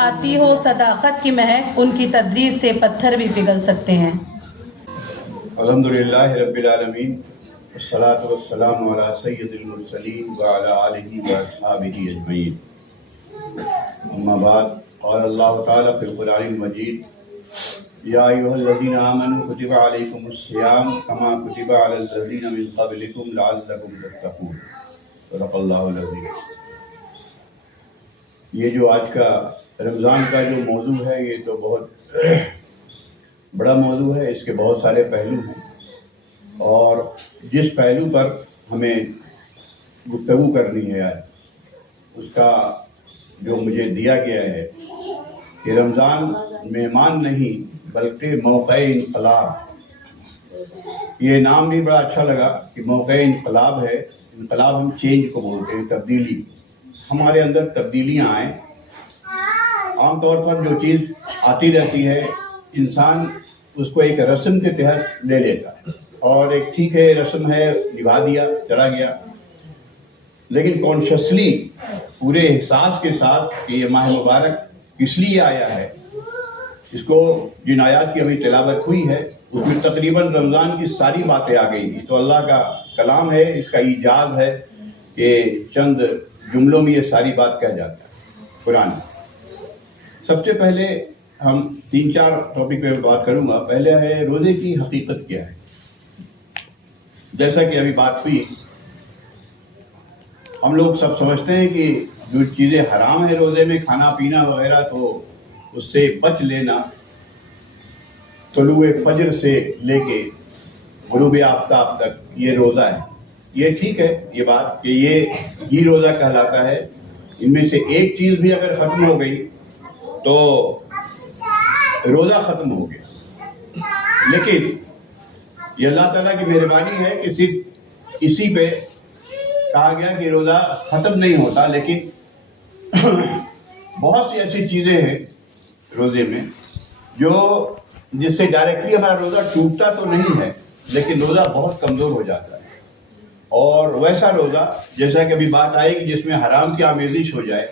آتی ہو صداقت کی مہک، ان کی تدریس سے پتھر بھی پگھل سکتے ہیں۔ الحمدللہ رب العالمین، والصلاة والسلام علی سید المرسلین وعلی آلہ واصحابہ اجمعین۔ اما بعد، قال اللہ تعالی فی القرآن المجید: یا ایھا الذین آمنوا کتب علیکم الصیام کما کتب علی الذین من قبلکم لعلکم تتقون۔ صدق اللہ العظیم۔ یہ جو آج کا رمضان کا جو موضوع ہے، یہ تو بہت بڑا موضوع ہے، اس کے بہت سارے پہلو ہیں، اور جس پہلو پر ہمیں گفتگو کرنی ہے اس کا جو مجھے دیا گیا ہے کہ رمضان مہمان نہیں بلکہ موقع انقلاب۔ یہ نام بھی بڑا اچھا لگا کہ موقع انقلاب ہے۔ انقلاب ہم چینج کو بولتے ہیں، تبدیلی، ہمارے اندر تبدیلیاں آئیں۔ عام طور پر جو چیز آتی رہتی ہے انسان اس کو ایک رسم کے تحت لے لیتا ہے، اور ایک ٹھیک ہے رسم ہے، نبھا دیا، چلا گیا، لیکن کانشیسلی پورے احساس کے ساتھ کہ یہ ماہ مبارک کس لیے آیا ہے، اس کو جن آیات کی ہمیں تلاوت ہوئی ہے اس میں تقریباً رمضان کی ساری باتیں آ گئی ہیں۔ تو اللہ کا کلام ہے، اس کا ایجاز ہے کہ چند جملوں میں یہ ساری بات کہہ جاتا ہے قرآن۔ سب سے پہلے ہم 3-4 ٹاپک پہ بات کروں گا۔ پہلے ہے روزے کی حقیقت کیا ہے۔ جیسا کہ ابھی بات ہوئی، ہم لوگ سب سمجھتے ہیں کہ جو چیزیں حرام ہیں روزے میں، کھانا پینا وغیرہ، تو اس سے بچ لینا طلوع فجر سے لے کے غروب آفتاب تک یہ روزہ ہے۔ یہ ٹھیک ہے یہ بات کہ یہ روزہ کہلاتا ہے۔ ان میں سے ایک چیز بھی اگر ختم ہو گئی تو روزہ ختم ہو گیا، لیکن یہ اللہ تعالیٰ کی مہربانی ہے کہ صرف اسی پہ کہا گیا کہ روزہ ختم نہیں ہوتا، لیکن بہت سی ایسی چیزیں ہیں روزے میں جس سے ڈائریکٹلی ہمارا روزہ ٹوٹتا تو نہیں ہے، لیکن روزہ بہت کمزور ہو جاتا ہے۔ اور ویسا روزہ جیسا کہ ابھی بات آئے گی جس میں حرام کی آمیزش ہو جائے،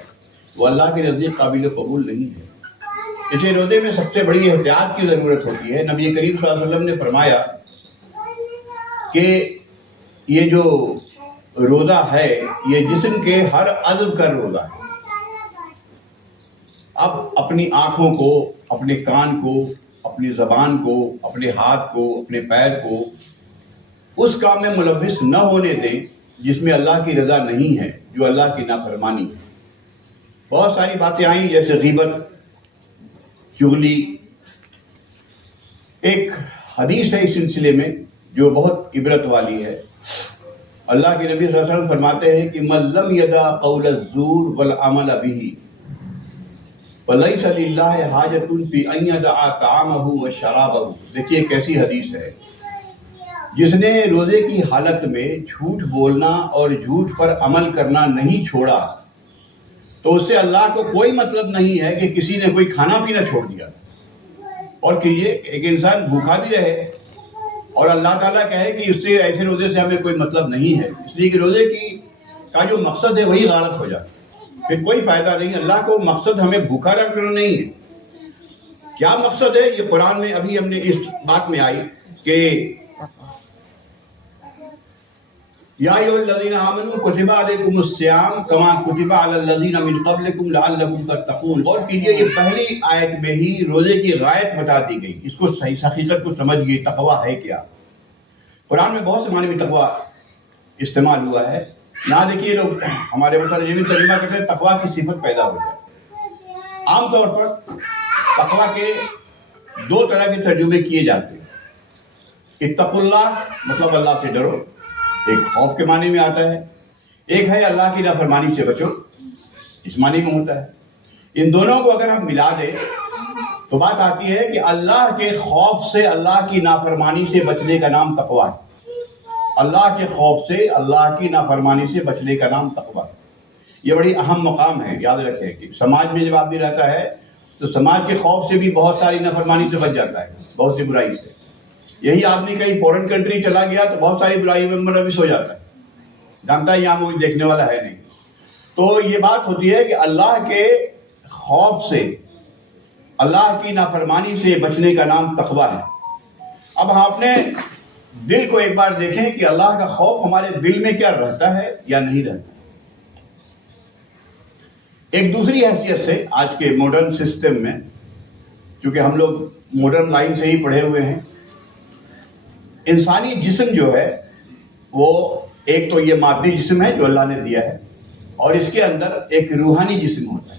وہ اللہ کے نزدیک قابل قبول نہیں ہے۔ اس روزے میں سب سے بڑی احتیاط کی ضرورت ہوتی ہے۔ نبی کریم صلی اللہ علیہ وسلم نے فرمایا کہ یہ جو روزہ ہے یہ جسم کے ہر عضو کا روزہ ہے۔ اب اپنی آنکھوں کو، اپنے کان کو، اپنی زبان کو، اپنے ہاتھ کو، اپنے پیر کو اس کام میں ملوث نہ ہونے دیں جس میں اللہ کی رضا نہیں ہے، جو اللہ کی نافرمانی ہے۔ بہت ساری باتیں آئیں جیسے غیبت، چغلی۔ ایک حدیث ہے اس سلسلے میں جو بہت عبرت والی ہے۔ اللہ کے نبی صلی اللہ علیہ وسلم فرماتے ہیں کہ من لم یدع قول الزور والعمل به فلیس للہ حاجۃ فی ان یدع طعامہ وشرابہ۔ دیکھیے کیسی حدیث ہے۔ جس نے روزے کی حالت میں جھوٹ بولنا اور جھوٹ پر عمل کرنا نہیں چھوڑا تو اس سے اللہ کو کوئی مطلب نہیں ہے کہ کسی نے کوئی کھانا پینا چھوڑ دیا، اور کہ یہ ایک انسان بھوکا بھی رہے اور اللہ تعالیٰ کہے کہ اس سے ایسے روزے سے ہمیں کوئی مطلب نہیں ہے، اس لیے کہ روزے کا جو مقصد ہے وہی غارت ہو جاتا ہے، پھر کوئی فائدہ نہیں۔ اللہ کو مقصد ہمیں بھوکا رکھنا نہیں ہے۔ کیا مقصد ہے یہ قرآن میں ابھی ہم نے اس بات میں آئی کہ یا ایھا الذین آمنوا کتب علیکم الصیام کما کتب علی الذین من قبلکم لعلکم تتقون۔ غور کیجیے، یہ پہلی آیت میں ہی روزے کی غایت بتا دی گئی۔ اس کو صحیح حقیقت کو سمجھیے، تقویٰ ہے کیا۔ قرآن میں بہت سے معنی میں تقویٰ استعمال ہوا ہے۔ یہاں دیکھیے لوگ ہمارے مترجمین ترجمہ کرتے ہیں تقویٰ کی صفت پیدا ہو جائے۔ عام طور پر تقویٰ کے 2 طرح کے ترجمے کیے جاتے ہیں۔ اتقوا اللہ مطلب اللہ سے ڈرو، ایک خوف کے معنی میں آتا ہے۔ ایک ہے اللہ کی نافرمانی سے بچو، اس معنی میں ہوتا ہے۔ ان دونوں کو اگر ہم ملا دیں تو بات آتی ہے کہ اللہ کے خوف سے، اللہ کی نافرمانی سے بچنے کا نام تقویٰ ہے۔ اللہ کے خوف سے، اللہ کی نافرمانی سے بچنے کا نام تقویٰ ہے۔ یہ بڑی اہم مقام ہے، یاد رکھیں کہ سماج میں جب آدمی رہتا ہے تو سماج کے خوف سے بھی بہت ساری نافرمانی سے بچ جاتا ہے، بہت سی برائی سے۔ یہی آدمی کہیں فورن کنٹری چلا گیا تو بہت ساری برائی میں ملوث ہو جاتا ہے، جانتا ہے یہاں مجھے دیکھنے والا ہے نہیں۔ تو یہ بات ہوتی ہے کہ اللہ کے خوف سے، اللہ کی نافرمانی سے بچنے کا نام تقویٰ ہے۔ اب ہم اپنے دل کو ایک بار دیکھیں کہ اللہ کا خوف ہمارے دل میں کیا رہتا ہے یا نہیں رہتا۔ ایک دوسری حیثیت سے آج کے ماڈرن سسٹم میں، چونکہ ہم لوگ ماڈرن لائن سے ہی پڑھے ہوئے ہیں، انسانی جسم جو ہے وہ ایک تو یہ مادی جسم ہے جو اللہ نے دیا ہے، اور اس کے اندر ایک روحانی جسم ہوتا ہے۔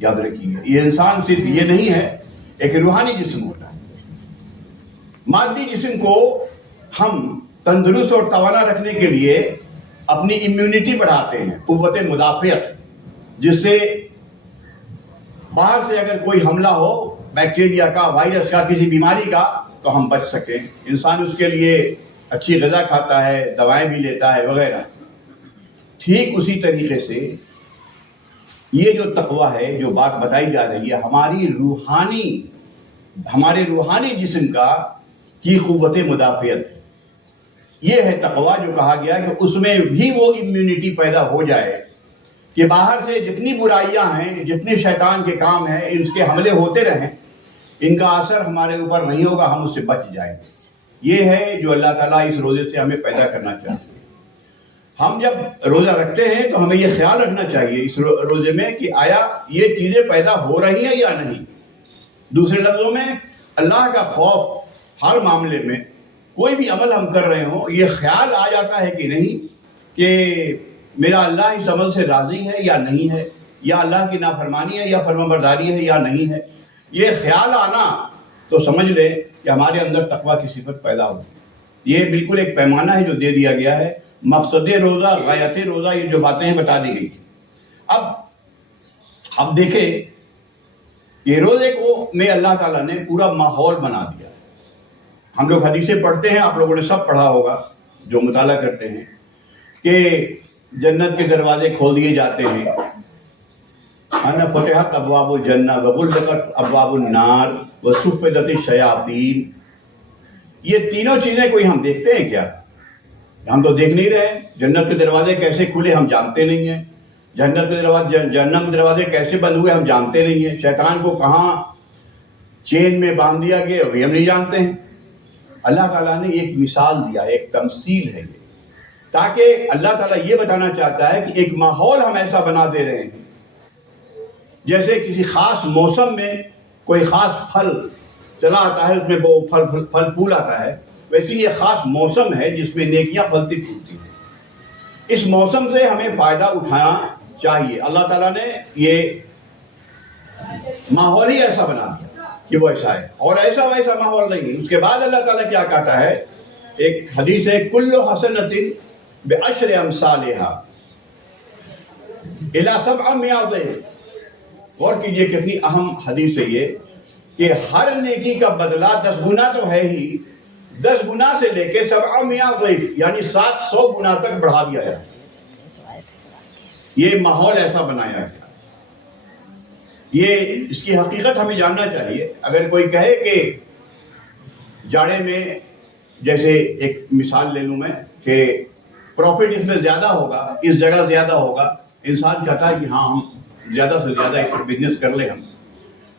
یاد رکھیے، یہ انسان صرف یہ نہیں ہے، ایک روحانی جسم ہوتا ہے۔ مادی جسم کو ہم تندرست اور توانا رکھنے کے لیے اپنی امیونٹی بڑھاتے ہیں، قوت مدافعت، جس سے باہر سے اگر کوئی حملہ ہو، بیکٹیریا کا، وائرس کا، کسی بیماری کا، تو ہم بچ سکیں۔ انسان اس کے لیے اچھی غذا کھاتا ہے، دوائیں بھی لیتا ہے وغیرہ۔ ٹھیک اسی طریقے سے یہ جو تقویٰ ہے، جو بات بتائی جا رہی ہے، ہمارے روحانی جسم کی قوت مدافعت ہے۔ یہ ہے تقویٰ، جو کہا گیا کہ اس میں بھی وہ امیونٹی پیدا ہو جائے کہ باہر سے جتنی برائیاں ہیں، جتنے شیطان کے کام ہیں، ان کے حملے ہوتے رہیں، ان کا اثر ہمارے اوپر نہیں ہوگا، ہم اس سے بچ جائیں۔ یہ ہے جو اللہ تعالیٰ اس روزے سے ہمیں پیدا کرنا چاہتے ہیں۔ ہم جب روزہ رکھتے ہیں تو ہمیں یہ خیال رکھنا چاہیے اس روزے میں کہ آیا یہ چیزیں پیدا ہو رہی ہیں یا نہیں۔ دوسرے لفظوں میں، اللہ کا خوف ہر معاملے میں، کوئی بھی عمل ہم کر رہے ہوں، یہ خیال آ جاتا ہے کہ نہیں کہ میرا اللہ اس عمل سے راضی ہے یا نہیں ہے، یا اللہ کی نافرمانی ہے یا فرمانبرداری ہے یا نہیں ہے۔ یہ خیال آنا تو سمجھ لیں کہ ہمارے اندر تقویٰ کی صفت پیدا ہوگی۔ یہ بالکل ایک پیمانہ ہے جو دے دیا گیا ہے۔ مقصد روزہ، غایت روزہ، یہ جو باتیں ہیں بتا دی گئی۔ اب دیکھیں کہ روزے کو میں اللہ تعالیٰ نے پورا ماحول بنا دیا۔ ہم لوگ حدیثیں پڑھتے ہیں، آپ لوگوں نے سب پڑھا ہوگا جو مطالعہ کرتے ہیں، کہ جنت کے دروازے کھول دیے جاتے ہیں، انا فتحت ابواب الجنہ وغلقت ابواب النار وصفدت الشیاطین۔ یہ تینوں چیزیں کوئی ہم دیکھتے ہیں کیا؟ ہم تو دیکھ نہیں رہے۔ جنت کے دروازے کیسے کھلے ہم جانتے نہیں ہیں، جنت کے دروازے کیسے بند ہوئے ہم جانتے نہیں ہیں، شیطان کو کہاں چین میں باندھ دیا گیا وہی ہم نہیں جانتے ہیں۔ اللہ تعالیٰ نے ایک مثال دیا، ایک تمثیل ہے یہ، تاکہ اللہ تعالیٰ یہ بتانا چاہتا ہے کہ ایک ماحول ہم ایسا بنا دے رہے ہیں، جیسے کسی خاص موسم میں کوئی خاص پھل چلا آتا ہے، اس میں وہ پھل پھول آتا ہے، ویسے یہ خاص موسم ہے جس میں نیکیاں پھلتی پھولتی ہیں۔ اس موسم سے ہمیں فائدہ اٹھانا چاہیے۔ اللہ تعالیٰ نے یہ ماحول ہی ایسا بنا دیا کہ وہ ایسا ہے، اور ایسا ویسا ماحول نہیں۔ اس کے بعد اللہ تعالیٰ کیا کہتا ہے؟ ایک حدیث ہے، کل حسنۃ بعشر امثالھا الی 700۔ غور کیجئے کتنی اہم حدیث ہے یہ، کہ ہر نیکی کا بدلہ 10 گنا تو ہے ہی، 10 گنا سے لے کے 700 ضعف یعنی 700 گنا تک بڑھا دیا ہے۔ یہ ماحول ایسا بنایا گیا۔ یہ اس کی حقیقت ہمیں جاننا چاہیے۔ اگر کوئی کہے کہ جاڑے میں، جیسے ایک مثال لے لوں میں، کہ پروفٹ اس میں زیادہ ہوگا، اس جگہ زیادہ ہوگا، انسان کہتا ہے کہ ہاں ہم زیادہ سے زیادہ ایک بزنس کر لیں ہم،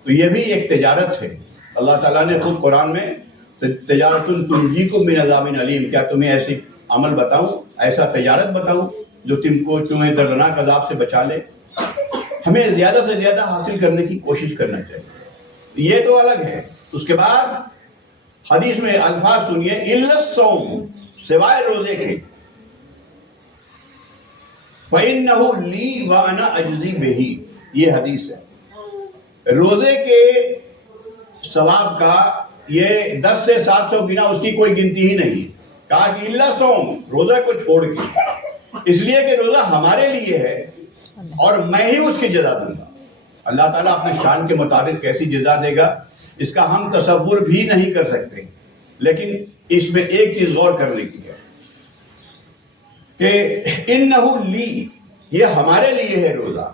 تو یہ بھی ایک تجارت ہے۔ اللہ تعالیٰ نے خود قرآن میں تجارت تنجیکم من عذاب علیم، کیا تمہیں ایسی عمل بتاؤں، ایسا تجارت بتاؤں جو تمہیں دردناک عذاب سے بچا لے۔ ہمیں زیادہ سے زیادہ حاصل کرنے کی کوشش کرنا چاہیے، یہ تو الگ ہے۔ اس کے بعد حدیث میں الفاظ سنیے، الا الصوم، سوائے روزے کے، فإنہ لی وأنا اجزی بہ، یہ حدیث ہے۔ روزے کے ثواب کا یہ 10 سے 700 گنا، اس کی کوئی گنتی ہی نہیں۔ کہا کہ الا الصوم، روزہ کو چھوڑ کے، اس لیے کہ روزہ ہمارے لیے ہے اور میں ہی اس کی جزا دوں گا۔ اللہ تعالیٰ اپنے شان کے مطابق کیسی جزا دے گا اس کا ہم تصور بھی نہیں کر سکتے، لیکن اس میں ایک چیز غور کرنے کی ہے کہ انہ لی، یہ ہمارے لیے ہے روزہ۔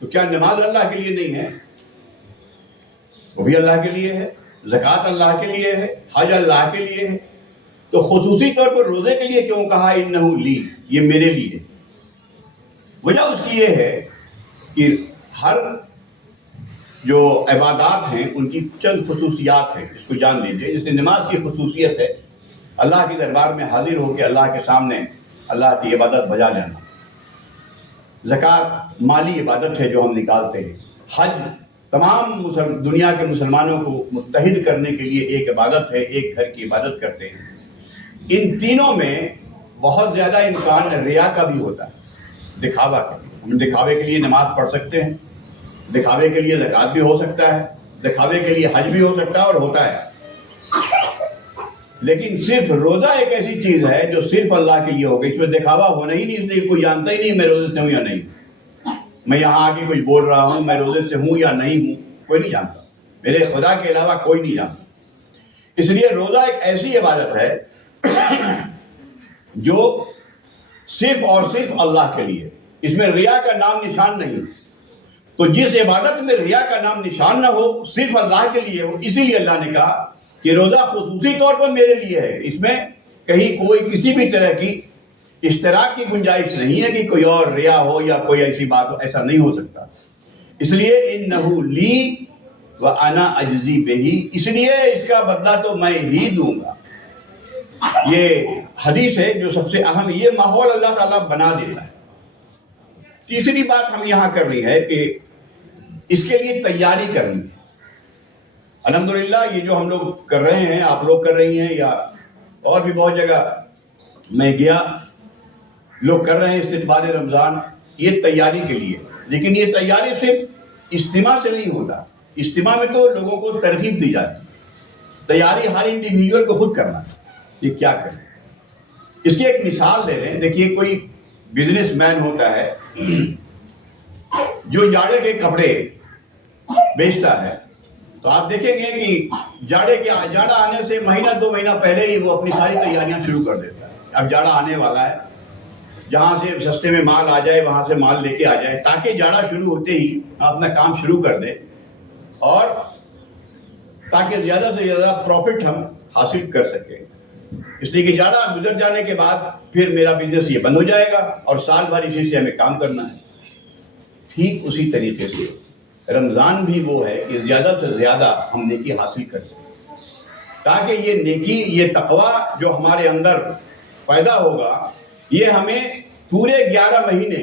تو کیا نماز اللہ کے لیے نہیں ہے؟ وہ بھی اللہ کے لیے ہے، زکوٰۃ اللہ کے لیے ہے، حج اللہ کے لیے ہے، تو خصوصی طور پر روزے کے لیے کیوں کہا انہ لی، یہ میرے لیے؟ وجہ اس کی یہ ہے کہ ہر جو عبادات ہیں ان کی چند خصوصیات ہیں، اس کو جان لیجیے۔ جیسے نماز کی خصوصیت ہے اللہ کے دربار میں حاضر ہو کے اللہ کے سامنے اللہ کی عبادت بجا لینا۔ زکوٰۃ مالی عبادت ہے جو ہم نکالتے ہیں۔ حج تمام دنیا کے مسلمانوں کو متحد کرنے کے لیے ایک عبادت ہے، ایک گھر کی عبادت کرتے ہیں۔ ان تینوں میں بہت زیادہ امکان ریا کا بھی ہوتا ہے، دکھاوا کا۔ ہم دکھاوے کے لیے نماز پڑھ سکتے ہیں، دکھاوے کے لیے زکوٰۃ بھی ہو سکتا ہے، دکھاوے کے لیے حج بھی ہو سکتا ہے اور ہوتا ہے۔ لیکن صرف روزہ ایک ایسی چیز ہے جو صرف اللہ کے لیے ہوگی، اس میں دکھاوا ہونا ہی نہیں، اس لیے کوئی جانتا ہی نہیں میں روزے سے ہوں یا نہیں، میں یہاں آ کے کچھ بول رہا ہوں میں روزے سے ہوں یا نہیں ہوں، کوئی نہیں جانتا، میرے خدا کے علاوہ کوئی نہیں جانتا۔ اس لیے روزہ ایک ایسی عبادت ہے جو صرف اور صرف اللہ کے لیے، اس میں ریا کا نام نشان نہیں۔ تو جس عبادت میں ریا کا نام نشان نہ ہو، صرف اللہ کے لیے ہو، اسی لیے اللہ نے کہا کہ روزہ خصوصی طور پر میرے لیے ہے، اس میں کہیں کوئی کسی بھی طرح کی اشتراک کی گنجائش نہیں ہے کہ کوئی اور ریا ہو یا کوئی ایسی بات ہو، ایسا نہیں ہو سکتا۔ اس لیے انہ لی وانا اجزی بہ، اس لیے اس کا بدلہ تو میں ہی دوں گا۔ یہ حدیث ہے جو سب سے اہم، یہ ماحول اللہ تعالیٰ بنا دیتا ہے۔ تیسری بات ہم یہاں کرنی ہے کہ اس کے لیے تیاری کرنی ہے۔ الحمدللہ یہ جو ہم لوگ کر رہے ہیں، آپ لوگ کر رہی ہیں، یا اور بھی بہت جگہ میں گیا لوگ کر رہے ہیں استقبال رمضان، یہ تیاری کے لیے۔ لیکن یہ تیاری صرف اجتماع سے نہیں ہوتا، اجتماع میں تو لوگوں کو ترغیب دی جاتی ہے، تیاری ہر انڈیویجول کو خود کرنا ہے۔ یہ کیا کریں، اس کی ایک مثال دے رہے ہیں۔ دیکھیے کوئی بزنس مین ہوتا ہے جو جاڑے کے کپڑے بیچتا ہے، تو آپ دیکھیں گے کہ جاڑا آنے سے مہینہ دو مہینہ پہلے ہی وہ اپنی ساری تیاریاں شروع کر دیتا ہے۔ اب جاڑا آنے والا ہے، جہاں سے سستے میں مال آ جائے وہاں سے مال لے کے آ جائے، تاکہ جاڑا شروع ہوتے ہی اپنا کام شروع کر دے، اور تاکہ زیادہ سے زیادہ پروفٹ ہم حاصل کر سکیں۔ اس لیے کہ جاڑا گزر جانے کے بعد پھر میرا بزنس یہ بند ہو جائے گا اور سال بھر اسی سے ہمیں کام کرنا ہے۔ ٹھیک اسی طریقے سے رمضان بھی وہ ہے کہ زیادہ سے زیادہ ہم نیکی حاصل کر سکیں، تاکہ یہ نیکی، یہ تقویٰ جو ہمارے اندر پیدا ہوگا، یہ ہمیں پورے 11 مہینے،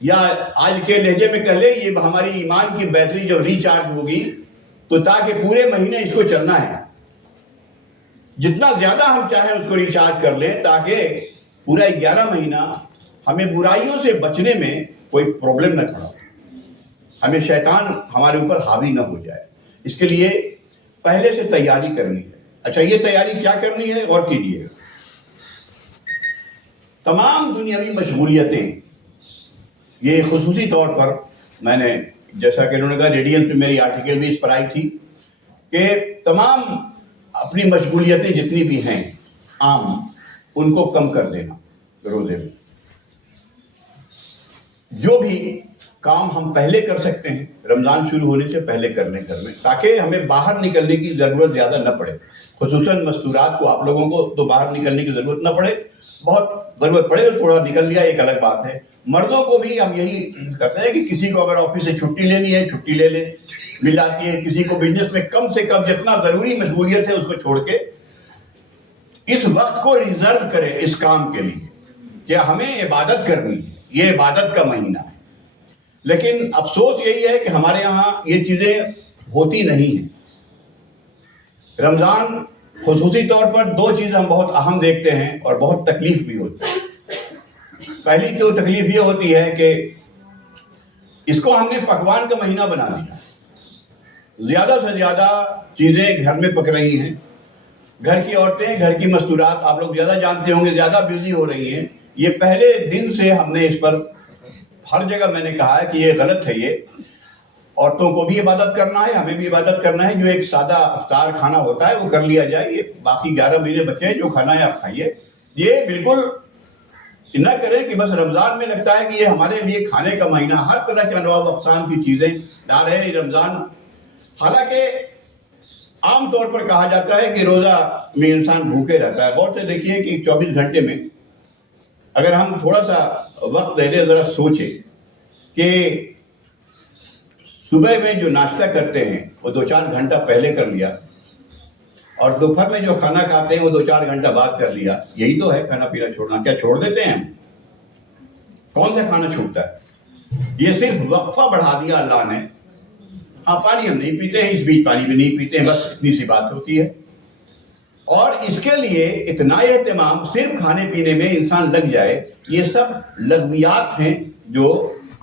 یا آج کے لہجے میں کہہ لیں یہ ہماری ایمان کی بیٹری جب ریچارج ہوگی تو تاکہ پورے مہینے اس کو چلنا ہے، جتنا زیادہ ہم چاہیں اس کو ریچارج کر لیں، تاکہ پورا 11 مہینہ ہمیں برائیوں سے بچنے میں کوئی پرابلم نہ کھڑا ہو، ہمیں شیطان ہمارے اوپر حاوی نہ ہو جائے۔ اس کے لیے پہلے سے تیاری کرنی ہے۔ اچھا، یہ تیاری کیا کرنی ہے غور کیجیے گا۔ تمام دنیاوی مشغولیتیں، یہ خصوصی طور پر میں نے، جیسا کہ انہوں نے کہا ریڈینس میں میری آرٹیکل بھی اس پر آئی تھی، کہ تمام اپنی مشغولیتیں جتنی بھی ہیں عام، ان کو کم کر دینا روزے میں۔ جو بھی کام ہم پہلے کر سکتے ہیں رمضان شروع ہونے سے پہلے کرنے میں، تاکہ ہمیں باہر نکلنے کی ضرورت زیادہ نہ پڑے، خصوصاً مستورات کو، آپ لوگوں کو تو باہر نکلنے کی ضرورت نہ پڑے، بہت ضرورت پڑے تو تھوڑا نکل لیا ایک الگ بات ہے۔ مردوں کو بھی ہم یہی کرتے ہیں کہ کسی کو اگر آفس سے چھٹی لینی ہے چھٹی لے لے، مل جاتی ہے، کسی کو بزنس میں کم سے کم جتنا ضروری مشغولیت ہے اس کو چھوڑ کے اس وقت کو ریزرو کرے اس کام کے لیے کہ ہمیں عبادت کرنی ہے، یہ عبادت کا مہینہ ہے۔ لیکن افسوس یہی ہے کہ ہمارے یہاں یہ چیزیں ہوتی نہیں ہیں۔ رمضان خصوصی طور پر 2 چیزیں ہم بہت اہم دیکھتے ہیں اور بہت تکلیف بھی ہوتی ہے۔ پہلی تو تکلیف یہ ہوتی ہے کہ اس کو ہم نے پکوان کا مہینہ بنا دیا، زیادہ سے زیادہ چیزیں گھر میں پک رہی ہیں، گھر کی عورتیں، گھر کی مستورات، آپ لوگ زیادہ جانتے ہوں گے، زیادہ بزی ہو رہی ہیں۔ یہ پہلے دن سے ہم نے اس پر ہر جگہ میں نے کہا ہے کہ یہ غلط ہے، یہ عورتوں کو بھی عبادت کرنا ہے، ہمیں بھی عبادت کرنا ہے۔ جو ایک سادہ افطار کھانا ہوتا ہے وہ کر لیا جائے، یہ باقی 11 مہینے بچے ہیں، جو کھانا ہے آپ کھائیے۔ یہ بالکل نہ کریں کہ بس رمضان میں لگتا ہے کہ یہ ہمارے لیے کھانے کا مہینہ، ہر طرح کے انواع و اقسام کی چیزیں لا رہے ہیں رمضان۔ حالانکہ عام طور پر کہا جاتا ہے کہ روزہ میں انسان بھوکے رہتا ہے۔ غور سے دیکھیے کہ 24 گھنٹے میں اگر ہم تھوڑا سا وقت دے دیں، ذرا سوچیں کہ صبح میں جو ناشتہ کرتے ہیں وہ 2-4 گھنٹہ پہلے کر لیا، اور دوپہر میں جو کھانا کھاتے ہیں وہ 2-4 گھنٹہ بعد کر لیا. یہی تو ہے کھانا پینا چھوڑنا. کیا چھوڑ دیتے ہیں ہم؟ کون سا کھانا چھوٹتا ہے؟ یہ صرف وقفہ بڑھا دیا اللہ نے. ہاں پانی ہم نہیں پیتے ہیں، اس بیچ پانی بھی نہیں پیتے ہیں، بس اتنی سی بات ہوتی ہے. اور اس کے لیے اتنا اہتمام صرف کھانے پینے میں انسان لگ جائے، یہ سب لغویات ہیں جو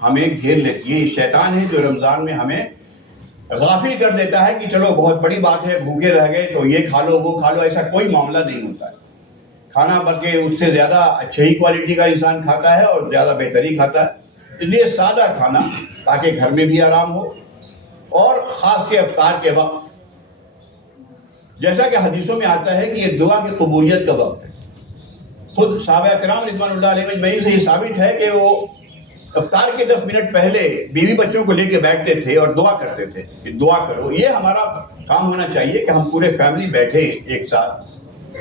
ہمیں گھیر لیتی ہیں. یہ شیطان ہے جو رمضان میں ہمیں غافل کر دیتا ہے کہ چلو بہت بڑی بات ہے، بھوکے رہ گئے تو یہ کھا لو وہ کھا لو. ایسا کوئی معاملہ نہیں ہوتا ہے. کھانا بلکہ اس سے زیادہ اچھی ہی کوالٹی کا انسان کھاتا ہے اور زیادہ بہتری کھاتا ہے. اس لیے سادہ کھانا تاکہ گھر میں بھی آرام ہو. اور خاص کے افطار کے وقت جیسا کہ حدیثوں میں آتا ہے کہ یہ دعا کی قبولیت کا وقت ہے. خود صحابہ کرام رضوان اللہ علیہ اجمعین سے یہ ثابت ہے کہ وہ افطار کے 10 منٹ پہلے بیوی بچوں کو لے کے بیٹھتے تھے اور دعا کرتے تھے کہ دعا کرو. یہ ہمارا کام ہونا چاہیے کہ ہم پورے فیملی بیٹھے ایک ساتھ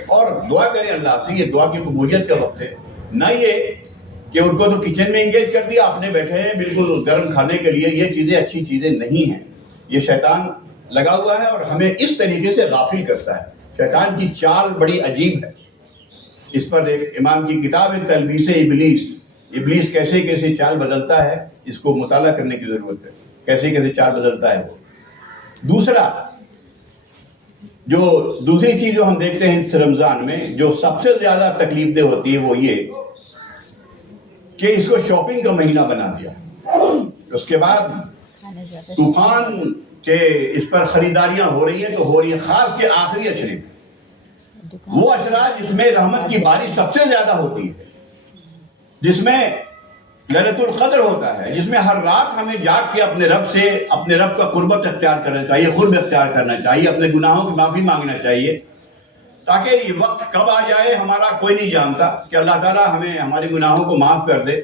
اور دعا کریں اللہ سے. یہ دعا کی قبولیت کا وقت ہے. نہ یہ کہ ان کو تو کچن میں انگیج کر دیا، اپنے بیٹھے ہیں بالکل گرم کھانے کے لیے. یہ چیزیں اچھی چیزیں نہیں ہیں. یہ شیطان لگا ہوا ہے اور ہمیں اس طریقے سے غافل کرتا ہے. شیطان کی چال بڑی عجیب ہے. اس پر ایک امام کی کتاب ہے تلبیس ابلیس. ابلیس کیسے کیسے چال بدلتا ہے، اس کو مطالعہ کرنے کی ضرورت ہے. کیسے کیسے چال بدلتا ہے وہ. دوسری چیز جو ہم دیکھتے ہیں اس رمضان میں جو سب سے زیادہ تکلیف دہ ہوتی ہے وہ یہ کہ اس کو شاپنگ کا مہینہ بنا دیا. اس کے بعد طوفان کہ اس پر خریداریاں ہو رہی ہیں تو ہو رہی ہیں، خاص کے آخری اشرے وہ اشرا جس میں رحمت کی بارش سب سے زیادہ ہوتی ہے، جس میں لیلۃ القدر ہوتا ہے، جس میں ہر رات ہمیں جاگ کے اپنے رب کا قربت اختیار کرنا چاہیے، قرب اختیار کرنا چاہیے، اپنے گناہوں کی معافی مانگنا چاہیے. تاکہ یہ وقت کب آ جائے ہمارا کوئی نہیں جانتا کہ اللہ تعالیٰ ہمیں ہمارے گناہوں کو معاف کر دے.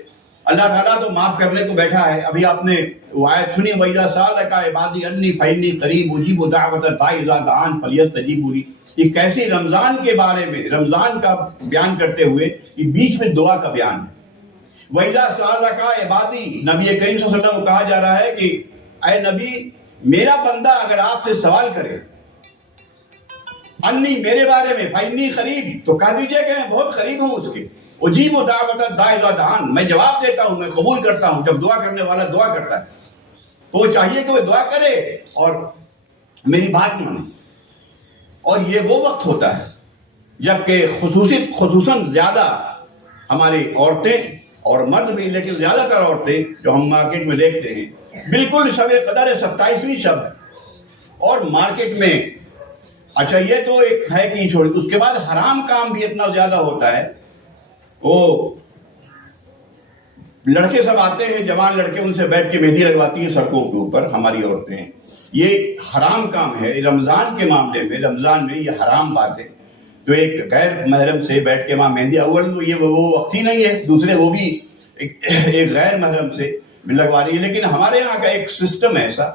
اللہ تعالیٰ تو معاف کرنے کو بیٹھا ہے. ابھی آپ نے وہ آیت سنی وَإِذَا سَأَلَكَ عِبَادِي عَنِّي فَإِنِّي قَرِيبٌ أُجِيبُ دَعْوَةَ الدَّاعِ إِذَا دَعَانِ فَلْيَسْتَجِيبُوا لِي. یہ کیسی رمضان کے بارے میں رمضان کا بیان کرتے ہوئے یہ بیچ میں دعا کا بیان ہے. وَإِذَا سَأَلَكَ عِبَادِي، نبی کریم صلی اللہ علیہ وسلم کو کہا جا رہا ہے کہ اے نبی میرا بندہ اگر آپ سے سوال کرے انی میرے بارے میں فَإِنِّي قَرِيبٌ، تو کہہ دیجئے کہ میں بہت قریب ہوں اس کے. اجیب دعوت الداعِ اذا دعان، میں جواب دیتا ہوں، میں قبول کرتا ہوں جب دعا کرنے والا دعا کرتا ہے. تو وہ چاہیے کہ وہ دعا کرے اور میری بات مانے. اور یہ وہ وقت ہوتا ہے جبکہ خصوصاً زیادہ ہماری عورتیں اور مرد بھی، لیکن زیادہ تر عورتیں جو ہم مارکیٹ میں دیکھتے ہیں بالکل شب قدر ہے، 27ویں شب ہے اور مارکیٹ میں اچھا یہ تو ایک ہے کہ چھوڑ. اس کے بعد حرام کام بھی اتنا زیادہ ہوتا ہے. وہ لڑکے سب آتے ہیں، جوان لڑکے، ان سے بیٹھ کے مہندی لگواتی ہیں سڑکوں کے اوپر ہماری عورتیں. یہ حرام کام ہے. رمضان کے معاملے میں، رمضان میں یہ حرام بات ہے. جو ایک غیر محرم سے بیٹھ کے وہاں مہندی، اول تو یہ وہ وقت ہی نہیں ہے، دوسرے وہ بھی ایک غیر محرم سے لگوا رہی ہے. لیکن ہمارے یہاں کا ایک سسٹم ہے ایسا،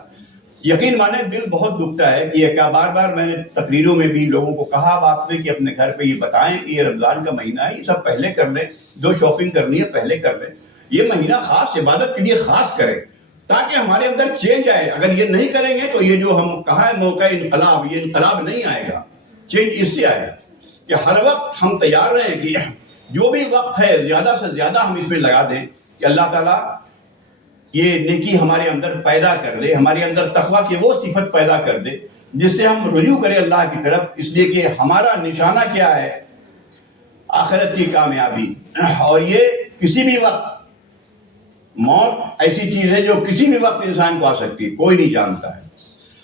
یقین مانے دل بہت دکھتا ہے کہ یہ کیا بار میں نے تقریروں میں بھی لوگوں کو کہا آپ نے کہ اپنے گھر پہ یہ بتائیں کہ یہ رمضان کا مہینہ ہے، یہ سب پہلے کر لیں، جو شاپنگ کرنی ہے پہلے کر لیں. یہ مہینہ خاص عبادت کے لیے خاص کریں تاکہ ہمارے اندر چینج آئے. اگر یہ نہیں کریں گے تو یہ جو ہم کہا ہے موقع انقلاب، یہ انقلاب نہیں آئے گا. چینج اس سے آئے گا کہ ہر وقت ہم تیار رہیں کہ جو بھی وقت ہے زیادہ سے زیادہ ہم اس میں لگا دیں کہ اللہ تعالیٰ یہ نیکی ہمارے اندر پیدا کر لے، ہمارے اندر تقویٰ کی وہ صفت پیدا کر دے جس سے ہم رجوع کریں اللہ کی طرف. اس لیے کہ ہمارا نشانہ کیا ہے؟ آخرت کی کامیابی. اور یہ کسی بھی وقت، موت ایسی چیز ہے جو کسی بھی وقت انسان کو آ سکتی ہے، کوئی نہیں جانتا ہے.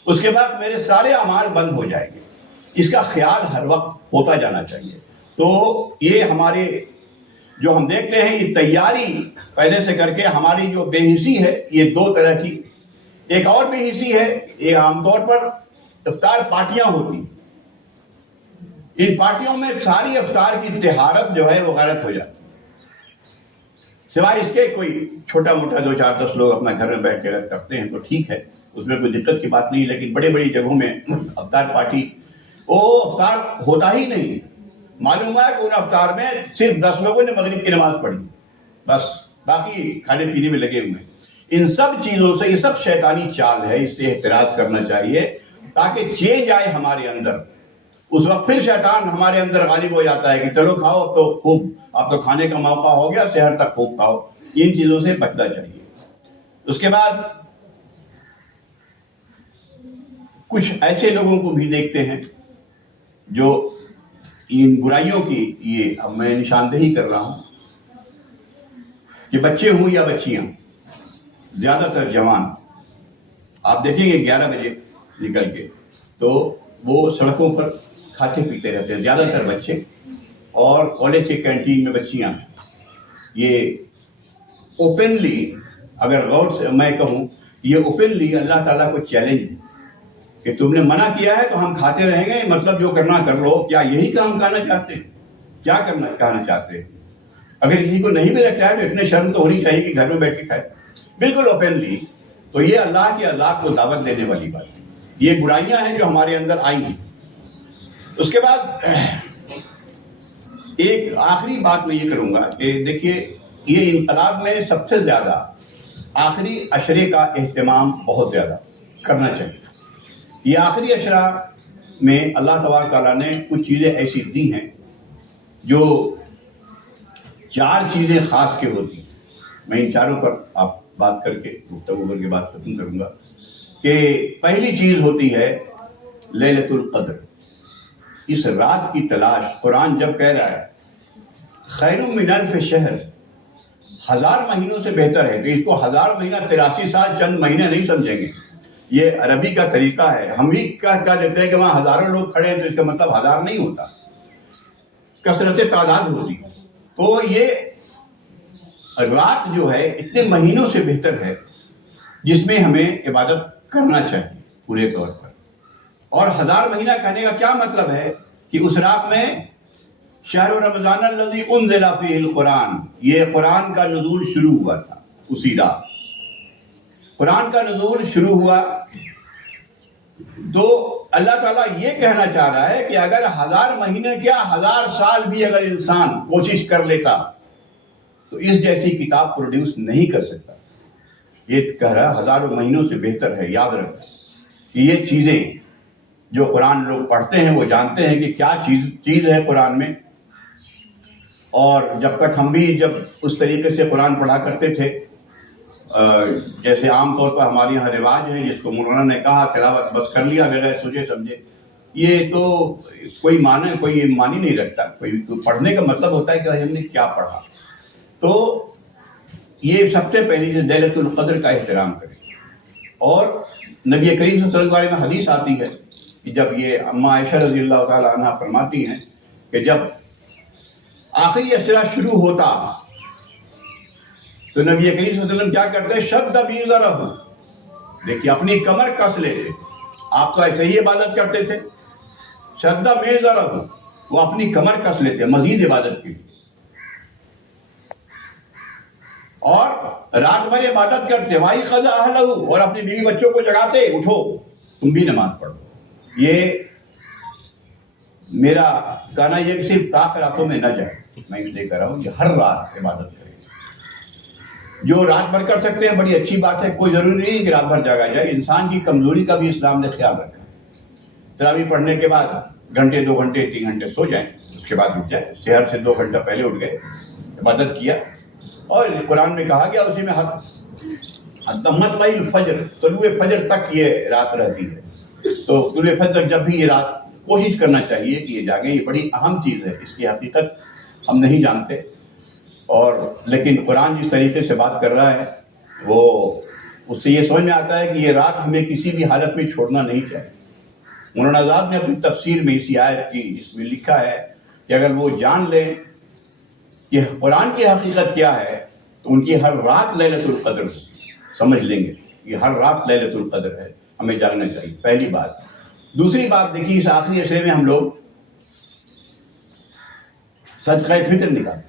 اس کے بعد میرے سارے اعمال بند ہو جائیں گے. اس کا خیال ہر وقت ہوتا جانا چاہیے. تو یہ ہمارے جو ہم دیکھتے ہیں یہ تیاری پہلے سے کر کے ہماری جو بے حسی ہے یہ دو طرح کی. ایک اور بے حسی ہے، یہ عام طور پر افطار پارٹیاں ہوتی. ان پارٹیوں میں ساری افطار کی طہارت جو ہے وہ غلط ہو جاتی. سوائے اس کے کوئی چھوٹا موٹا 2-4-10 لوگ اپنا گھر میں بیٹھ کے کرتے ہیں تو ٹھیک ہے، اس میں کوئی دقت کی بات نہیں. لیکن بڑی جگہوں میں افطار پارٹی، وہ افطار ہوتا ہی نہیں. معلوم ہے کہ ان افطار میں صرف 10 لوگوں نے مغرب کی نماز پڑھی، بس باقی کھانے پینے میں لگے ہوئے ہیں. ان سب چیزوں سے، یہ سب شیطانی چال ہے، اس سے احتراز کرنا چاہیے تاکہ چینج آئے ہمارے اندر. اس وقت پھر شیطان ہمارے اندر غالب ہو جاتا ہے کہ چلو کھاؤ، اب تو خوب، اب تو کھانے کا موقع ہو گیا، سحر تک خوب کھاؤ. ان چیزوں سے بچنا چاہیے. اس کے بعد کچھ ایسے لوگوں کو بھی دیکھتے ہیں جو ان برائیوں کی، یہ اب میں نشاندہی کر رہا ہوں کہ بچے ہوں یا بچیاں، زیادہ تر جوان آپ دیکھیں گے 11 بجے نکل کے تو وہ سڑکوں پر کھاتے پیتے رہتے ہیں، زیادہ تر بچے. اور کالج کے کینٹین میں بچیاں ہیں. یہ اوپنلی، اگر غور سے میں کہوں، یہ اوپنلی اللہ تعالیٰ کو چیلنج کہ تم نے منع کیا ہے تو ہم کھاتے رہیں گے، مطلب جو کرنا کر لو. کیا یہی کام کہنا چاہتے ہیں؟ کیا کہنا چاہتے ہیں؟ اگر کسی کو نہیں بھی رکھتا ہے تو اتنے شرم تو ہونی چاہیے کہ گھر میں بیٹھ کے کھائے بالکل اوپنلی. تو یہ اللہ کے عذاب کو دعوت دینے والی بات ہے. یہ برائیاں ہیں جو ہمارے اندر آئی ہیں. اس کے بعد ایک آخری بات میں یہ کروں گا کہ دیکھیے، یہ انقلاب میں سب سے زیادہ آخری عشرے کا اہتمام بہت زیادہ کرنا چاہیے. یہ آخری عشرہ میں اللہ تبارک تعالیٰ نے کچھ چیزیں ایسی دی ہیں جو 4 چیزیں خاص کے ہوتی ہیں. میں ان چاروں پر آپ بات کر کے گفتگو کر کے بات ختم کروں گا. کہ پہلی چیز ہوتی ہے لیلۃ القدر. اس رات کی تلاش، قرآن جب کہہ رہا ہے خیر من الف شہر، 1000 مہینوں سے بہتر ہے، تو اس کو 1000 مہینہ 83 سال چند مہینے نہیں سمجھیں گے. یہ عربی کا طریقہ ہے. ہم بھی کہہ دیتے ہیں کہ وہاں ہزاروں لوگ کھڑے ہیں تو اس کا مطلب 1000 نہیں ہوتا، کثرت تعداد ہوتی. تو یہ رات جو ہے اتنے مہینوں سے بہتر ہے جس میں ہمیں عبادت کرنا چاہیے پورے طور پر. اور 1000 مہینہ کہنے کا کیا مطلب ہے کہ اس رات میں شہر رمضان الذی انزل فیہ القرآن، یہ قرآن کا نزول شروع ہوا تھا. اسی رات قرآن کا نزول شروع ہوا. تو اللہ تعالیٰ یہ کہنا چاہ رہا ہے کہ اگر 1000 مہینے کیا 1000 سال بھی اگر انسان کوشش کر لیتا تو اس جیسی کتاب پروڈیوس نہیں کر سکتا. یہ کہہ رہا ہے 1000 مہینوں سے بہتر ہے. یاد رکھیں کہ یہ چیزیں جو قرآن لوگ پڑھتے ہیں وہ جانتے ہیں کہ کیا چیز ہے قرآن میں. اور جب تک ہم بھی جب اس طریقے سے قرآن پڑھا کرتے تھے، جیسے عام طور پر ہمارے یہاں رواج ہے جس کو مولانا نے کہا تلاوت بس کر لیا بغیر سوچے سمجھے، یہ تو کوئی معنی نہیں رکھتا. کوئی پڑھنے کا مطلب ہوتا ہے کہ ہم نے کیا پڑھا. تو یہ سب سے پہلی چیز لیلۃ القدر کا احترام کریں. اور نبی کریم صلی اللہ علیہ وسلم میں حدیث آتی ہے کہ جب یہ اماں عائشہ رضی اللہ تعالیٰ عنہ فرماتی ہیں کہ جب آخری عشرہ شروع ہوتا تو نبی کریم صلی اللہ علیہ وسلم کیا کرتے؟ شد بیضرہ، دیکھیے اپنی کمر کس لیتے. آپ تو ایسے ہی عبادت کرتے تھے. شد بیضرہ، وہ اپنی کمر کس لیتے مزید عبادت کی. اور رات بھر عبادت کرتے. وَأَيْقَظَ أَهْلَهُ، اور اپنی بیوی بچوں کو جگاتے، اٹھو تم بھی نماز پڑھو. یہ میرا کہنا یہ کہ صرف طاق راتوں میں نہ جائے، میں اس لیے کہہ رہا ہوں کہ ہر رات عبادت کریں. جو رات بھر کر سکتے ہیں بڑی اچھی بات ہے، کوئی ضروری نہیں کہ رات بھر جاگا جائے. انسان کی کمزوری کا بھی اسلام نے خیال رکھا. تراویح پڑھنے کے بعد گھنٹے 2 گھنٹے 3 گھنٹے سو جائیں، اس کے بعد اٹھ جائیں. سحر سے 2 گھنٹہ پہلے اٹھ گئے، عبادت کیا. اور قرآن میں کہا گیا اسی میں حتی مطلع الفجر، طلوع فجر تک یہ رات رہتی ہے. تو طلوع فجر تک جب بھی یہ رات کوشش کرنا چاہیے کہ یہ جاگیں. یہ بڑی اہم چیز ہے، اس کی حقیقت ہم نہیں جانتے. اور لیکن قرآن جس طریقے سے بات کر رہا ہے وہ اس سے یہ سمجھ میں آتا ہے کہ یہ رات ہمیں کسی بھی حالت میں چھوڑنا نہیں چاہیے. مولانا آزاد نے اپنی تفسیر میں اسی آیت کی اس میں لکھا ہے کہ اگر وہ جان لیں کہ قرآن کی حقیقت کیا ہے تو ان کی ہر رات لیلۃ القدر سمجھ لیں گے. یہ ہر رات لیلۃ القدر ہے، ہمیں جاننا چاہیے. پہلی بات. دوسری بات دیکھیے، اس آخری عشرے میں ہم لوگ صدقہ فطر نکالتے،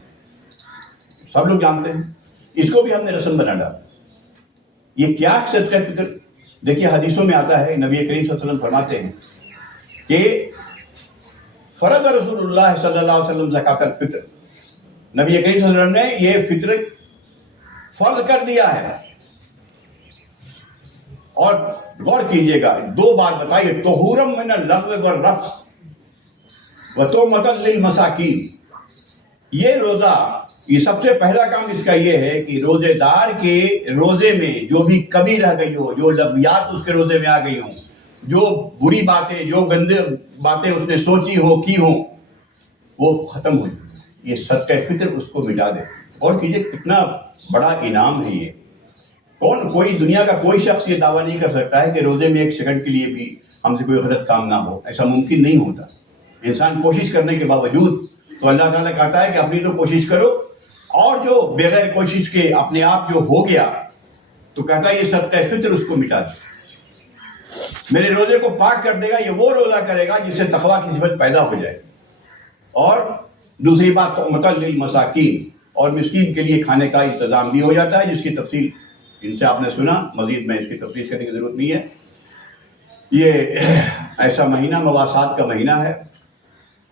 سب لوگ جانتے ہیں. اس کو بھی ہم نے رسم بنا ڈالا. یہ کیا صدقہ فطر؟ دیکھیے حدیثوں میں آتا ہے، نبی کریم صلی اللہ علیہ وسلم فرماتے ہیں کہ فرض رسول اللہ صلی اللہ علیہ وسلم زکوٰۃ الفطر، نبی کریم صلی اللہ علیہ وسلم نے یہ فطر فرض کر دیا ہے. اور غور کیجئے گا، 2 بات بتائیے، طہورم من اللغو والرفث وتومۃ للمساکین. یہ روزہ، یہ سب سے پہلا کام اس کا یہ ہے کہ روزے دار کے روزے میں جو بھی کمی رہ گئی ہو، جو لغویات اس کے روزے میں آ گئی ہوں، جو بری باتیں، جو گندے باتیں اس نے سوچی ہو کی ہوں، وہ ختم ہو جائے. یہ صدقہ فطر اس کو مٹا دے. اور کیجئے کتنا بڑا انعام ہے یہ. کوئی دنیا کا کوئی شخص یہ دعویٰ نہیں کر سکتا ہے کہ روزے میں 1 سیکنڈ کے لیے بھی ہم سے کوئی غلط کام نہ ہو. ایسا ممکن نہیں ہوتا. انسان کوشش کرنے کے باوجود، تو اللہ تعالیٰ کہتا ہے کہ اپنی تو کوشش کرو، اور جو بغیر کوشش کے اپنے آپ جو ہو گیا تو کہتا ہے یہ صدقہ فطر اس کو مٹا دے. میرے روزے کو پاک کر دے گا. یہ وہ روزہ کرے گا جس سے تقویٰ کی صفت پیدا ہو جائے. اور دوسری بات طعمۃ للمساکین، اور مسکین کے لیے کھانے کا انتظام بھی ہو جاتا ہے، جس کی تفصیل ان سے آپ نے سنا. مزید میں اس کی تفصیل کرنے کی ضرورت نہیں ہے. یہ ایسا مہینہ مواسات کا مہینہ ہے.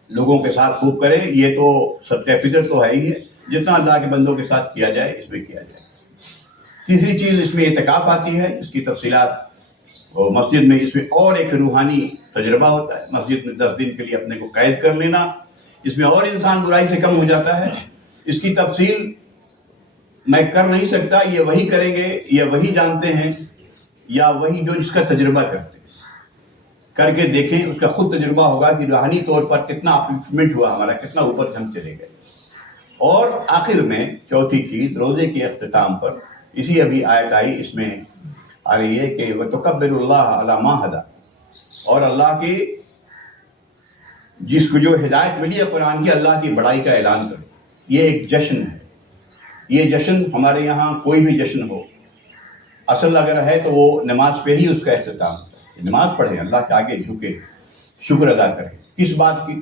لوگوں کے ساتھ خوب کریں. یہ تو صدقہ فطر تو ہے ہی ہے، جتنا اللہ کے بندوں کے ساتھ کیا جائے اس میں کیا جائے. تیسری چیز اس میں اعتکاف آتی ہے. اس کی تفصیلات مسجد میں، اس میں اور ایک روحانی تجربہ ہوتا ہے. مسجد میں 10 دن کے لیے اپنے کو قید کر لینا، اس میں اور انسان برائی سے کم ہو جاتا ہے. اس کی تفصیل میں کر نہیں سکتا. یہ وہی کریں گے، یا وہی جانتے ہیں، یا وہی جو اس کا تجربہ کرتے ہیں. کر کے دیکھیں، اس کا خود تجربہ ہوگا کہ روحانی طور پر کتنا اپلفٹمنٹ ہوا ہمارا، کتنا اوپر ہم چلے گئے. اور آخر میں چوتھی چیز، روزے کے اختتام پر اسی ابھی آیت آئی، اس میں آ رہی ہے کہ وَتُكَبِّرُ اللَّهَ عَلَى مَا هَدَى، اور اللہ کی جس کو جو ہدایت ملی ہے قرآن کی، اللہ کی بڑائی کا اعلان کرو. یہ ایک جشن ہے. یہ جشن ہمارے یہاں کوئی بھی جشن ہو، اصل اگر ہے تو وہ نماز پہ ہی اس کا اختتام ہے. نماز پڑھیں، اللہ کے آگے جھکے، شکر ادا کریں. کس بات کی؟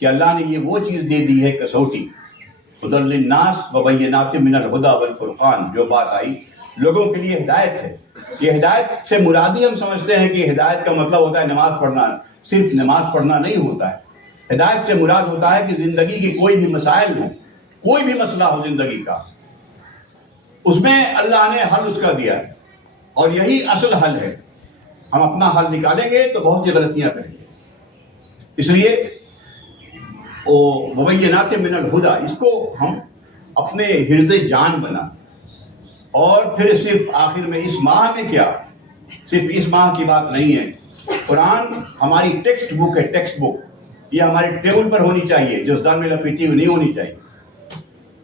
کہ اللہ نے یہ وہ چیز دے دی ہے، کسوٹی، ہدی للناس وبینات من الہدی والفرقان. جو بات آئی لوگوں کے لیے ہدایت ہے. یہ ہدایت سے مرادی ہم سمجھتے ہیں کہ ہدایت کا مطلب ہوتا ہے نماز پڑھنا. صرف نماز پڑھنا نہیں ہوتا ہے. ہدایت سے مراد ہوتا ہے کہ زندگی کے کوئی بھی مسائل ہوں، کوئی بھی مسئلہ ہو زندگی کا، اس میں اللہ نے حل اس کا دیا ہے، اور یہی اصل حل ہے. ہم اپنا حل نکالیں گے تو بہت سی غلطیاں کریں گے. اس لیے مبینات من الہدی، اس کو ہم اپنے حرز جان بنا. اور پھر صرف آخر میں اس ماہ میں کیا، صرف اس ماہ کی بات نہیں ہے. قرآن ہماری ٹیکسٹ بک ہے. ٹیکسٹ بک یہ ہمارے ٹیبل پر ہونی چاہیے، جزدان میں لپیٹی ہوئی نہیں ہونی چاہیے.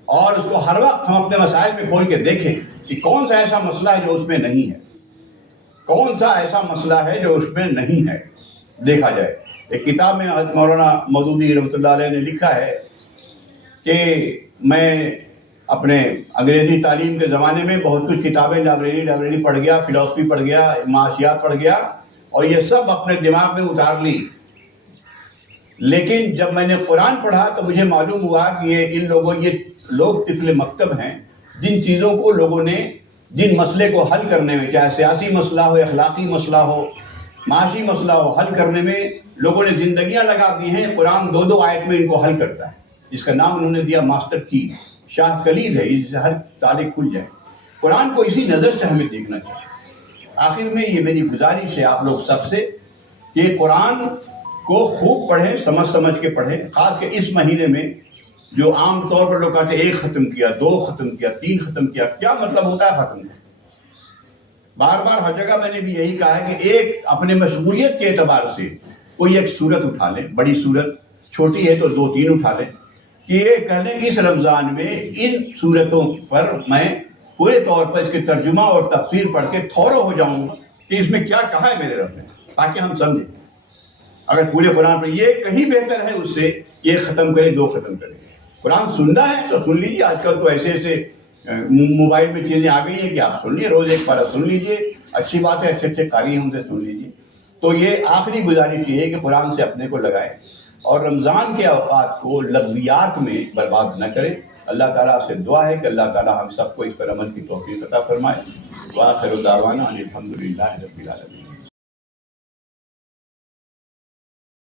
اور اس کو ہر وقت ہم اپنے مسائل میں کھول کے دیکھیں کہ کون سا ایسا مسئلہ ہے جو اس میں نہیں ہے، کون سا ایسا مسئلہ ہے جو اس میں نہیں ہے، دیکھا جائے. ایک کتاب میں حضرت مولانا مودودی رحمۃ اللہ علیہ نے لکھا ہے کہ میں اپنے انگریزی تعلیم کے زمانے میں بہت کچھ کتابیں لائبریری پڑھ گیا، فلسفی پڑھ گیا، معاشیات پڑھ گیا، اور یہ سب اپنے دماغ میں اتار لی. لیکن جب میں نے قرآن پڑھا تو مجھے معلوم ہوا کہ یہ لوگ طفل مکتب ہیں. جن چیزوں کو لوگوں نے، جن مسئلے کو حل کرنے میں، چاہے سیاسی مسئلہ ہو، اخلاقی مسئلہ ہو، معاشی مسئلہ ہو، حل کرنے میں لوگوں نے زندگیاں لگا دی ہیں. قرآن 2 آیت میں ان کو حل کرتا ہے. جس کا نام انہوں نے دیا ماسٹر کی، شاہ کلید ہے، جس سے ہر تالے کھل جائے. قرآن کو اسی نظر سے ہمیں دیکھنا چاہیے. آخر میں یہ میری گزارش ہے آپ لوگ سب سے کہ قرآن کو خوب پڑھیں، سمجھ کے پڑھیں. خاص کہ اس مہینے میں جو عام طور پر لوگ کہتے ہیں 1 ختم کیا، 2 ختم کیا، 3 ختم کیا. کیا مطلب ہوتا ہے ختم کا؟ بار بار ہر جگہ میں نے بھی یہی کہا ہے کہ ایک اپنے مشغولیت کے اعتبار سے کوئی ایک صورت اٹھا لیں، بڑی صورت، چھوٹی ہے تو 2-3 اٹھا لیں، کہ یہ کہہ لیں کہ اس رمضان میں ان صورتوں پر میں پورے طور پر اس کے ترجمہ اور تفسیر پڑھ کے تھورو ہو جاؤں کہ اس میں کیا کہا ہے میرے رب نے، تاکہ ہم سمجھیں. اگر پورے قرآن پر یہ کہیں بہتر ہے اس سے یہ ختم کریں، 2 ختم کریں. قرآن سننا ہے تو سن لیجیے. آج کل تو ایسے موبائل میں چیزیں آ گئی ہیں کہ آپ سن لیے، روز 1 پارہ سن لیجیے. اچھی بات ہے، اچھے قاری ہیں ان سے سن لیجیے. تو یہ آخری گزارش یہ ہے کہ قرآن سے اپنے کو لگائیں اور رمضان کے اوقات کو لغویات میں برباد نہ کریں. اللہ تعالیٰ سے دعا ہے کہ اللہ تعالیٰ ہم سب کو اس پر عمل کی توفیق عطا فرمائے. وآخر دعوانا ان الحمد للہ رب العالمین.